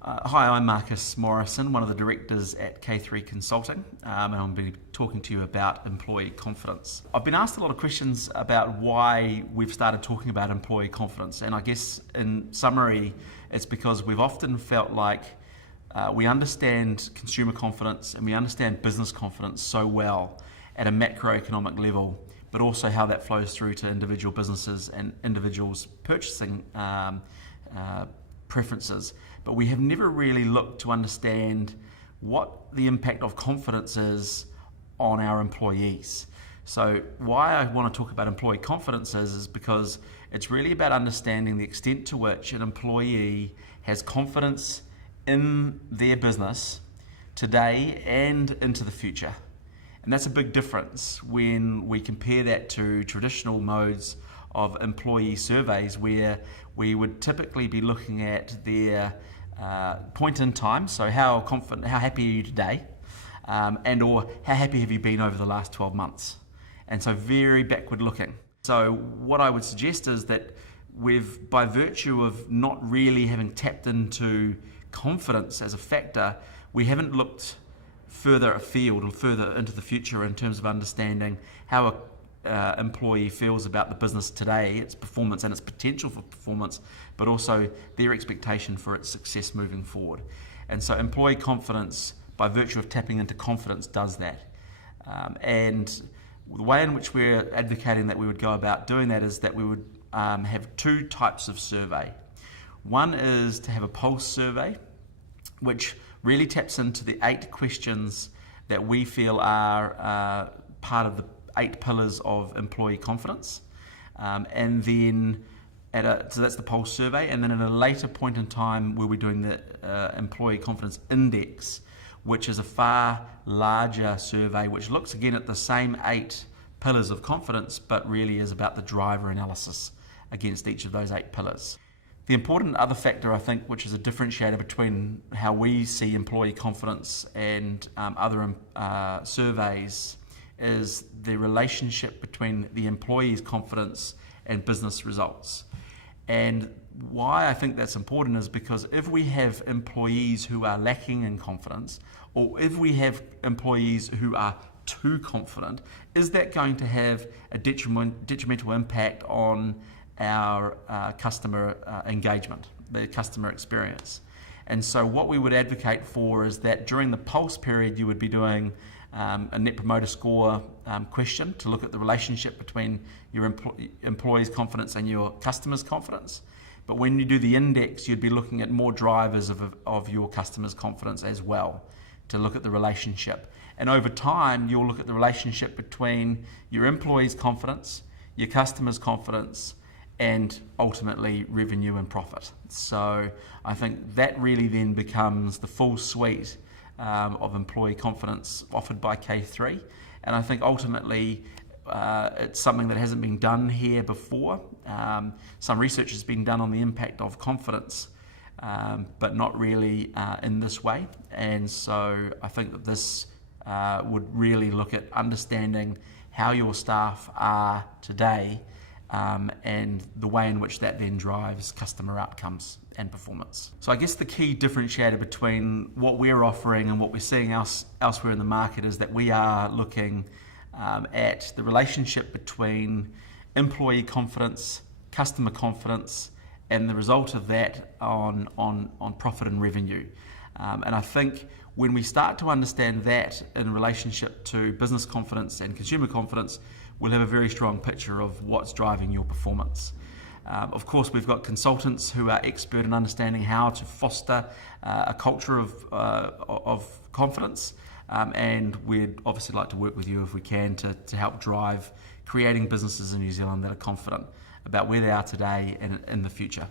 Hi, I'm Marcus Morrison, one of the directors at K3 Consulting, and I'm going to be talking to you about employee confidence. I've been asked a lot of questions about why we've started talking about employee confidence, and I guess in summary, it's because we've often felt like we understand consumer confidence and we understand business confidence so well at a macroeconomic level, but also how that flows through to individual businesses and individuals' purchasing preferences. But we have never really looked to understand what the impact of confidence is on our employees. So why I want to talk about employee confidence is because it's really about understanding the extent to which an employee has confidence in their business today and into the future. And that's a big difference when we compare that to traditional modes of employee surveys where we would typically be looking at their point in time, so how happy are you today, and or how happy have you been over the last 12 months. And so very backward looking. So what I would suggest is that by virtue of not really having tapped into confidence as a factor, we haven't looked further afield or further into the future in terms of understanding how an employee feels about the business today, its performance and its potential for performance, but also their expectation for its success moving forward. And so employee confidence, by virtue of tapping into confidence, does that. And the way in which we're advocating that we would go about doing that is that we would have two types of survey. One is to have a pulse survey, which really taps into the 8 questions that we feel are part of the 8 pillars of employee confidence. And then, so that's the pulse survey, and then at a later point in time we'll be doing the employee confidence index, which is a far larger survey which looks again at the same 8 pillars of confidence, but really is about the driver analysis against each of those 8 pillars. The important other factor, I think, which is a differentiator between how we see employee confidence and other surveys, is the relationship between the employee's confidence and business results. And why I think that's important is because if we have employees who are lacking in confidence, or if we have employees who are too confident, is that going to have a detrimental impact on our customer engagement, the customer experience? And so what we would advocate for is that during the pulse period you would be doing a Net Promoter Score question to look at the relationship between your employees' confidence and your customers' confidence. But when you do the index, you'd be looking at more drivers of your customers' confidence as well, to look at the relationship. And over time, you'll look at the relationship between your employees' confidence, your customers' confidence, and ultimately revenue and profit. So I think that really then becomes the full suite of employee confidence offered by K3, and I think ultimately it's something that hasn't been done here before. Some research has been done on the impact of confidence, but not really in this way, and so I think that this would really look at understanding how your staff are today, and the way in which that then drives customer outcomes and performance. So I guess the key differentiator between what we're offering and what we're seeing elsewhere in the market is that we are looking at the relationship between employee confidence, customer confidence, and the result of that on profit and revenue. And I think when we start to understand that in relationship to business confidence and consumer confidence, we'll have a very strong picture of what's driving your performance. Of course, we've got consultants who are expert in understanding how to foster a culture of confidence, and we'd obviously like to work with you if we can to help drive creating businesses in New Zealand that are confident about where they are today and in the future.